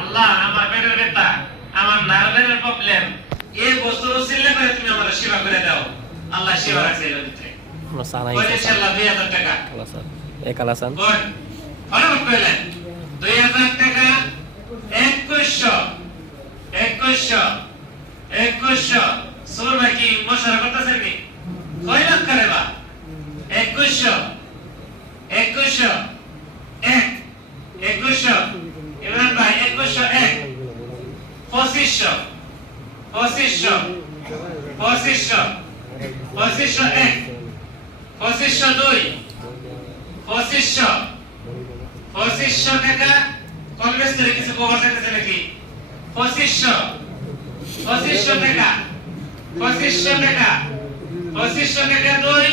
আল্লাহ আমার পেটের ব্যথা, আমার নার্ভের প্রবলেম, এই বস্তুর উসিলা করে তুমি আমার সেবা করে দাও। আল্লাহ সেবা রাখছে এর ভিতরে। বলে ইনশাআল্লাহ 2000 টাকা। এক আলাসান কোন ফরমাত কইলেন 2000 টাকা 2100 সোর ভাই কি মশারা করতেছেন নি? কয় লাখ করে বা 2100 ইমরান ভাই 2100 1 2500 1 2500 2 2500 টাকা কংগ্রেস থেকে কিছু খবর চাইতেছে নাকি? 2500 টাকা 2500 টাকা 2500 টাকা 2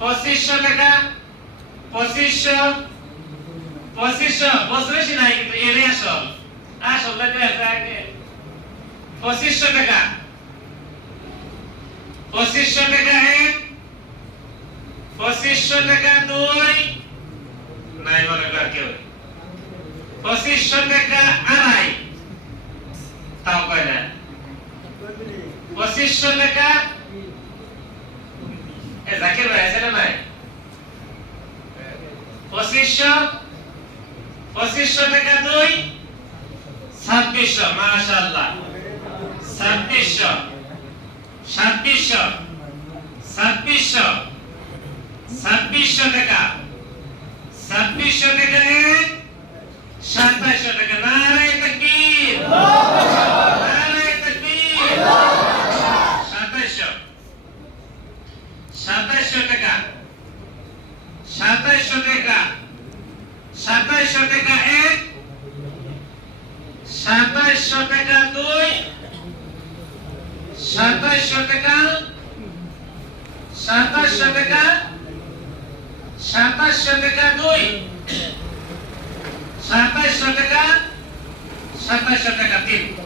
2500 টাকা 2500 বছর বেশি নাই কিন্তু এর আসল লাগে আগে 2500 টাকা 2500 টাকা 1 2500 টাকা 2 নাই মনে কর কেউ 2500 টাকা 2.5 তাও কয় না 2500 টাকা এ জাকির ভাই আছে না নাই 2500 টাকা 2 2600 মাশাআল্লাহ 2600 টাকা 2600 টাকা 2700 টাকা নারে তাকবীর 2700 টাকা 2700 টাকা 1 2700 টাকা 2 2700 টাকা 2 2700 টাকা 3